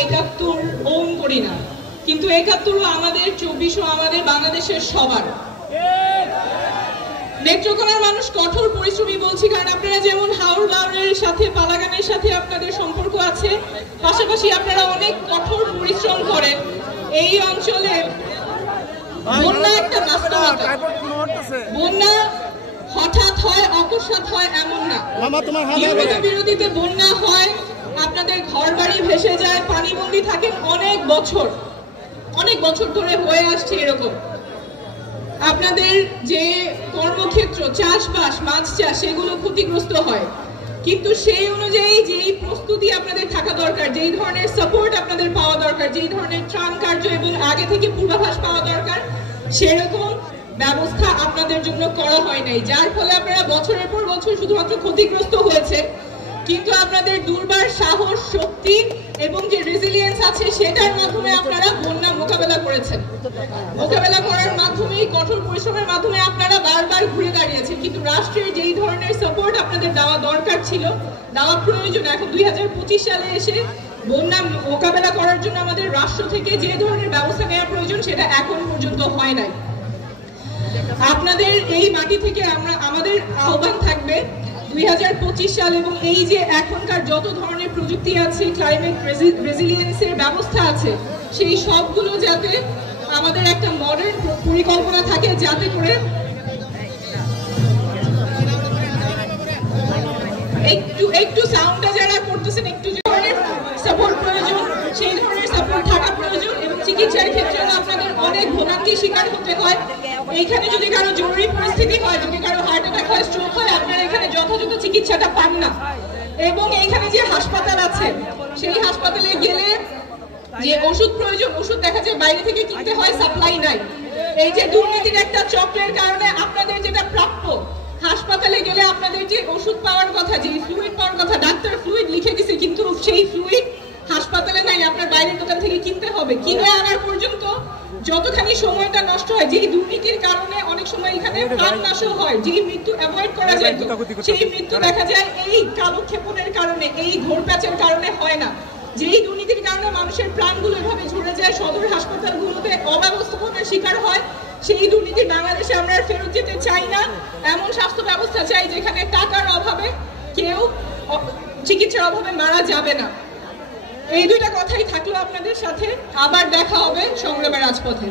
৭১ on করি না, কিন্তু ৭১ আমাদের, ২৪ আমাদের, বাংলাদেশের সবার। নেত্রকোনার মানুষ কঠোর পরিশ্রমী বলছি, কারণ আপনারা যেমন হাওর বাউরের সাথে, পালাগানের সাথে আপনাদের সম্পর্ক আছে, পাশাপাশি আপনারা অনেক কঠোর পরিশ্রম করেন। এই অঞ্চলে বন্যা একটা বাস্তবতা। বন্যা হঠাৎ হয়, অকস্মাৎ হয় এমন না। নিয়মিত বিরতিতে বন্যা হয়, আপনাদের ঘর বাড়ি ভেসে যায়, পানিবন্দী থাকেন অনেক বছর, অনেক বছর ধরে হয়ে আসছে এরকম। আপনাদের যে কর্মক্ষেত্র, চাষবাস, মাছ চাষ, সেগুলো ক্ষতিগ্রস্ত হয়, কিন্তু সেই অনুযায়ী যেই প্রস্তুতি আপনাদের থাকা দরকার, যেই ধরনের সাপোর্ট আপনাদের পাওয়া দরকার, যেই ধরনের ত্রাণ কার্য এবং আগে থেকে পূর্বাভাস পাওয়া দরকার, সেরকম ব্যবস্থা আপনাদের জন্য করা হয় নাই, যার ফলে আপনারা বছরের পর বছর শুধুমাত্র ক্ষতিগ্রস্ত হয়েছে। কিন্তু আপনাদের দুর্বার সাহস, শক্তি এবং যে রেজিলিয়েন্স আছে, সেটার মাধ্যমে আপনারা বন্যা মোকাবেলা করেছেন। মোকাবেলা করার মাধ্যমে, কঠোর পরিশ্রমের মাধ্যমে আপনারা বারবার ঘুরে দাঁড়িয়েছেন। কিন্তু রাষ্ট্রের যেই ধরনের সাপোর্ট আপনাদের দেওয়া দরকার ছিল, দেওয়া প্রয়োজন, এখন 2025 সালে এসে বন্যা মোকাবেলা করার জন্য আমাদের রাষ্ট্র থেকে যে ধরনের ব্যবস্থা নেওয়া প্রয়োজন, সেটা এখন পর্যন্ত হয় নাই। আপনাদের এই মাটি থেকে আমাদের আহ্বান থাকবে 2025 সাল এবং এই যে এখনকার যত ধরনের প্রযুক্তি আছে, ক্লাইমেট রেজিলিয়েন্সের ব্যবস্থা আছে, সেই সবগুলো যাতে আমাদের একটা মডার্ন পরিকল্পনা থাকে, যাতে করে একটু সাউন্ডটা যারা করতেছেন, একটু যে ধরনের সাপোর্ট প্রয়োজন, সেই ধরনের সাপোর্ট থাকা প্রয়োজন। এবং চিকিৎসার ক্ষেত্রে আপনাদের অনেক ভোগান্তির শিকার হতে হয়। এইখানে যদি কারো জরুরি পরিস্থিতি হয়, যদি কারো হার্ট অ্যাটাক হয়, স্ট্রোক হয়, আপনারা এখানে যথাযথ চিকিৎসাটা পান না। এবং এইখানে যে হাসপাতাল আছে, সেই হাসপাতালে গেলে যে ওষুধ প্রয়োজন, ওষুধ দেখা যায় বাইরে থেকে কিনতে হয়, সাপ্লাই নাই। এই যে দুর্নীতির একটা চক্রের কারণে আপনাদের যেটা প্রাপ্য, হাসপাতালে গেলে আপনাদের যে ওষুধ পাওয়ার কথা, যে ফ্লুইড পাওয়ার কথা, ডাক্তার ফ্লুইড লিখে দিছে, কিন্তু সেই ফ্লুইড হাসপাতালে নাই, আপনার বাইরের দোকান থেকে কিনতে হবে। কিনে আনার পর্যন্ত যতখানি সময়টা নষ্ট হয়, যেই দুর্নীতির কারণে অনেক সময় এখানে প্রাণ নাশ হয়, যেই মৃত্যু অ্যাভয়েড করা যায়, সেই মৃত্যু দেখা যায় এই কালক্ষেপণের কারণে, এই ঘোরপ্যাচের কারণে হয় না। যেই দুর্নীতির কারণে মানুষের প্রাণগুলো এভাবে ঝরে যায়, সদর হাসপাতালগুলোতে অব্যবস্থাপনার শিকার হয়, সেই দুর্নীতি বাংলাদেশে আমরা ফেরত যেতে চাই না। এমন স্বাস্থ্য ব্যবস্থা চাই যেখানে টাকার অভাবে কেউ চিকিৎসার অভাবে মারা যাবে না। এই দুইটা কথাই থাকলো আপনাদের সাথে। আবার দেখা হবে সংগ্রামের রাজপথে।